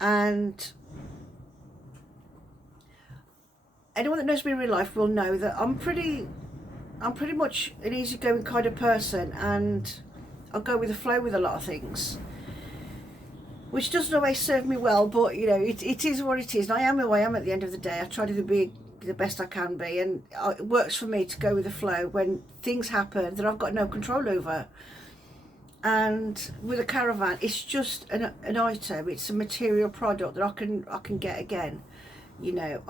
And anyone that knows me in real life will know that I'm pretty much an easygoing kind of person, and I'll go with the flow with a lot of things, which doesn't always serve me well, but you know, it is what it is, and I am who I am at the end of the day. I try to be the best I can be, and it works for me to go with the flow when things happen that I've got no control over. And with a caravan, it's just an item, it's a material product that I can get again. You know,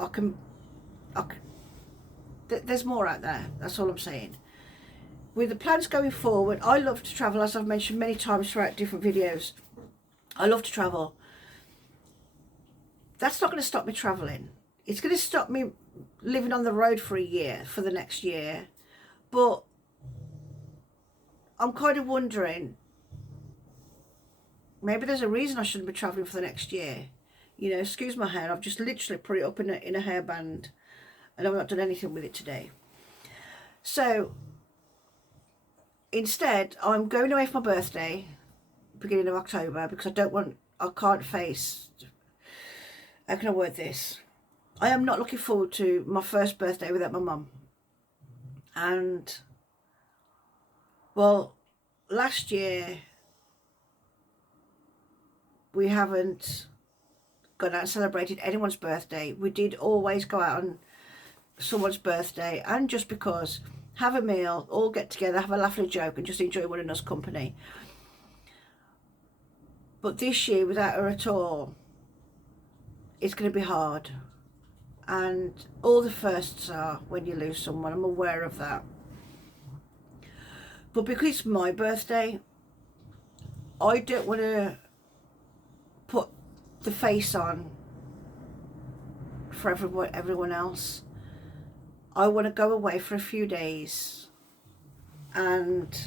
there's more out there, that's all I'm saying. With the plans going forward, I love to travel, as I've mentioned many times throughout different videos. I love to travel. That's not going to stop me travelling. It's going to stop me living on the road for a year, for the next year. But I'm kind of wondering, maybe there's a reason I shouldn't be travelling for the next year. You know, excuse my hair, I've just literally put it up in a hairband, and I've not done anything with it today. So instead, I'm going away for my birthday, beginning of October, because I can't face, how can I word this? I am not looking forward to my first birthday without my mum. And, well, last year, we haven't gone out and celebrated anyone's birthday. We did always go out on someone's birthday, and just because, have a meal, all get together, have a laugh and a joke, and just enjoy one another's company. But this year, without her at all, it's going to be hard. And all the firsts are when you lose someone. I'm aware of that. But because it's my birthday, I don't want to put the face on for everyone else. I want to go away for a few days and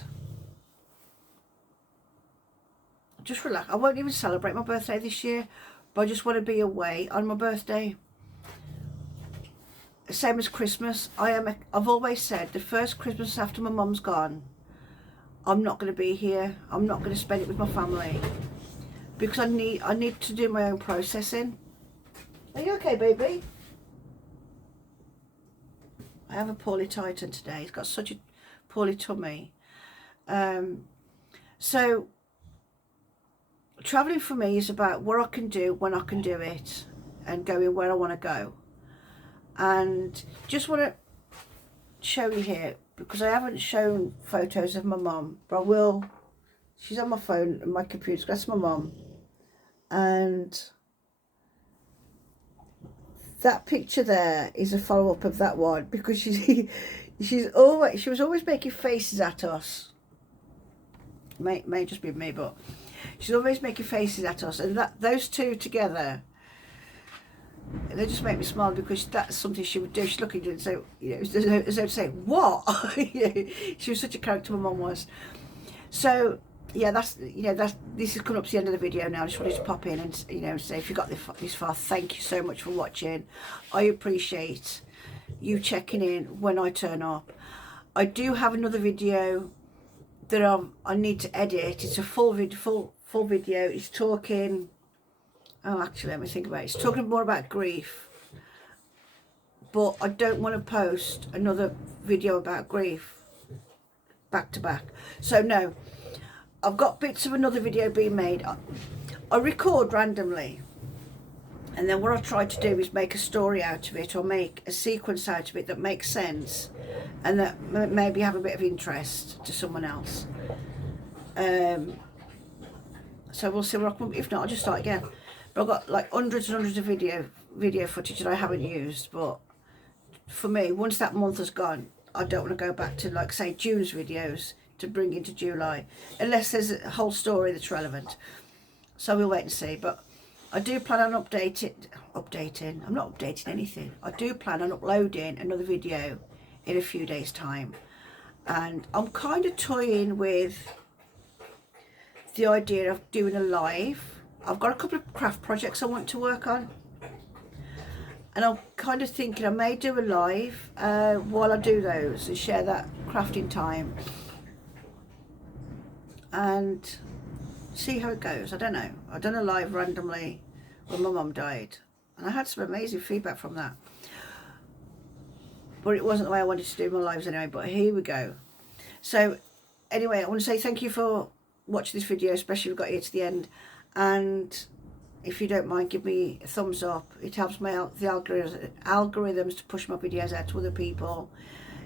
just relax. I won't even celebrate my birthday this year, but I just want to be away on my birthday. Same as Christmas. I've always said the first Christmas after my mum's gone, I'm not going to be here. I'm not going to spend it with my family because I need to do my own processing. Are you okay, baby? I have a poorly Titan today. He's got such a poorly tummy. So traveling for me is about what I can do when I can do it and going where I want to go. And just want to show you here, because I haven't shown photos of my mum, but I will. She's on my phone and my computer. That's my mum. And that picture there is a follow-up of that one, because she was always making faces at us. May just be me, but she's always making faces at us, and those two together, they just make me smile, because that's something she would do. She'd look at you and say, you know, as though to say, what? She was such a character, my mum was. So yeah, this is coming up to the end of the video now. I just wanted to pop in and, you know, say, if you got this far, thank you so much for watching. I appreciate you checking in when I turn up. I do have another video that I need to edit. It's a full video. It's talking, oh, actually, let me think about it. It's talking more about grief, but I don't want to post another video about grief back to back. So no, I've got bits of another video being made. I record randomly, and then what I try to do is make a story out of it, or make a sequence out of it that makes sense and that maybe have a bit of interest to someone else. So we'll see what I can. If not, I'll just start again. But I've got like hundreds and hundreds of video footage that I haven't used. But for me, once that month has gone, I don't want to go back to, like, say, June's videos to bring into July, unless there's a whole story that's relevant. So we'll wait and see. But I do plan on updating. I'm not updating anything. I do plan on uploading another video in a few days' time, and I'm kind of toying with the idea of doing a live. I've got a couple of craft projects I want to work on, and I'm kind of thinking I may do a live while I do those and share that crafting time and see how it goes. I don't know. I done a live randomly when my mum died, and I had some amazing feedback from that, but it wasn't the way I wanted to do my lives anyway. But here we go. So anyway, I want to say thank you for watching this video, especially if you got here to the end. And if you don't mind, give me a thumbs up. It helps the algorithms to push my videos out to other people.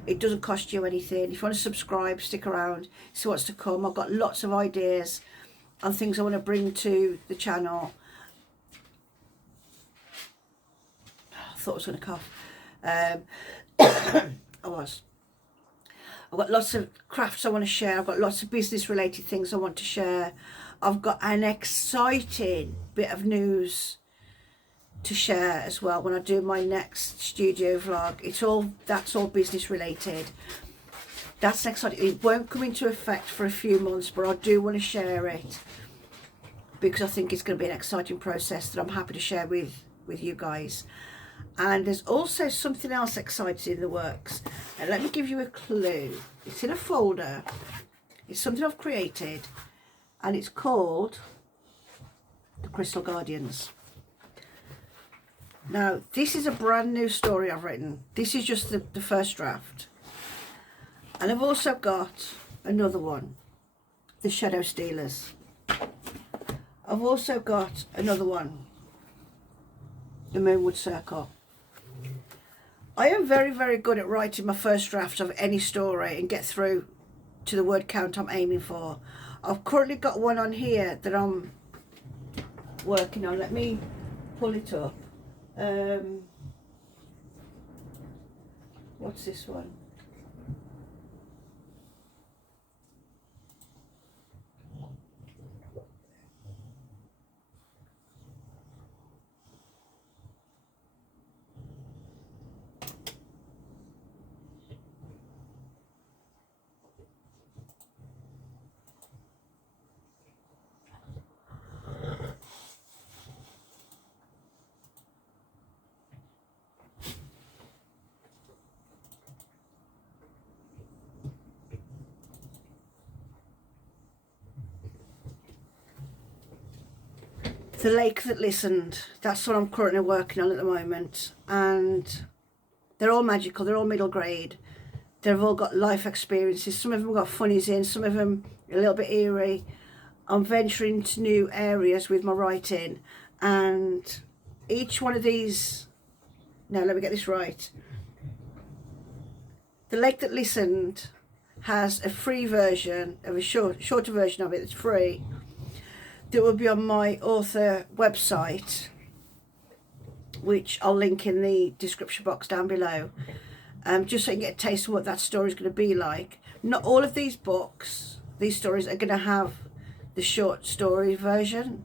It doesn't cost you anything. If you want to subscribe, stick around, see what's to come. I've got lots of ideas on things I want to bring to the channel. I thought I was going to cough. I was. I've got lots of crafts I want to share. I've got lots of business related things I want to share. I've got an exciting bit of news to share as well when I do my next studio vlog. That's all business related. That's exciting. It won't come into effect for a few months, but I do want to share it because I think it's going to be an exciting process that I'm happy to share with you guys. And there's also something else exciting in the works, and let me give you a clue. It's in a folder. It's something I've created, and it's called The Crystal Guardians. Now, this is a brand new story I've written. This is just the first draft. And I've also got another one, The Shadow Stealers. I've also got another one, The Moonwood Circle. I am very, very good at writing my first draft of any story and get through to the word count I'm aiming for. I've currently got one on here that I'm working on. Let me pull it up. What's this one? The Lake That Listened. That's what I'm currently working on at the moment, and they're all magical. They're all middle grade. They've all got life experiences. Some of them got funnies in, some of them a little bit eerie. I'm venturing to new areas with my writing, and each one of these, now let me get this right. The Lake That Listened has a free version of a shorter version of it that's free, that will be on my author website, which I'll link in the description box down below, just so you can get a taste of what that story is going to be like. Not all of these books, these stories, are going to have the short story version,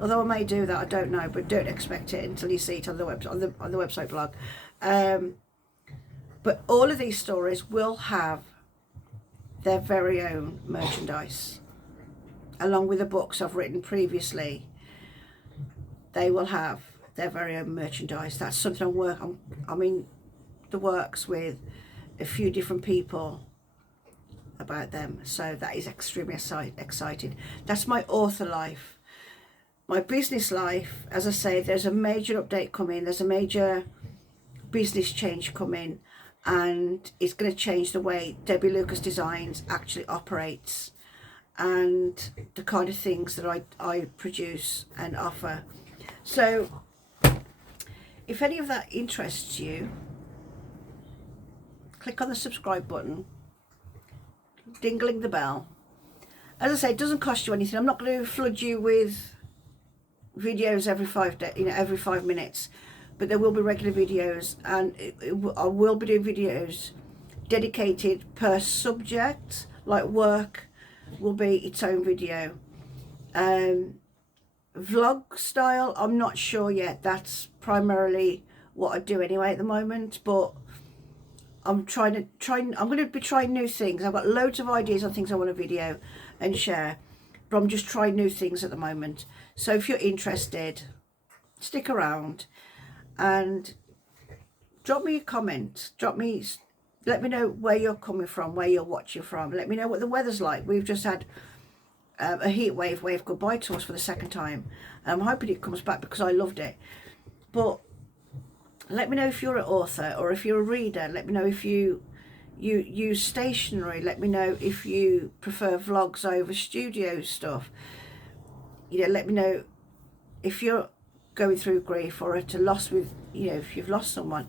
although I may do that, I don't know, but don't expect it until you see it on the website blog. But all of these stories will have their very own merchandise, along with the books I've written previously. They will have their very own merchandise. That's something I'm in the works with a few different people about them, so that is extremely exciting. That's my author life. My business life, as I say, there's a major update coming. There's a major business change coming, and it's going to change the way Debbie Lucas Designs actually operates, and the kind of things that I produce and offer. So if any of that interests you, click on the subscribe button, dingling the bell. As I say, it doesn't cost you anything. I'm not going to flood you with videos every 5 minutes, but there will be regular videos, and I will be doing videos dedicated per subject. Like work will be its own video. Vlog style, I'm not sure yet. That's primarily what I do anyway at the moment, but I'm going to be trying new things. I've got loads of ideas on things I want to video and share, but I'm just trying new things at the moment. So if you're interested, stick around and drop me a comment. Let me know where you're coming from, where you're watching from. Let me know what the weather's like. We've just had a heat wave goodbye to us for the second time. I'm hoping it comes back because I loved it. But let me know if you're an author or if you're a reader. Let me know if you use stationery. Let me know if you prefer vlogs over studio stuff. Let me know if you're going through grief or at a loss with, if you've lost someone.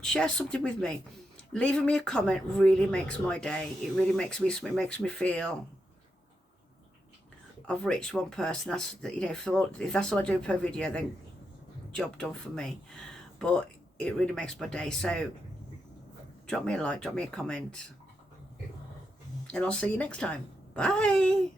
Share something with me. Leaving me a comment really makes my day. It really makes me feel I've reached one person. That's, if that's all I do per video, then job done for me. But it really makes my day. So drop me a like, drop me a comment, and I'll see you next time. Bye.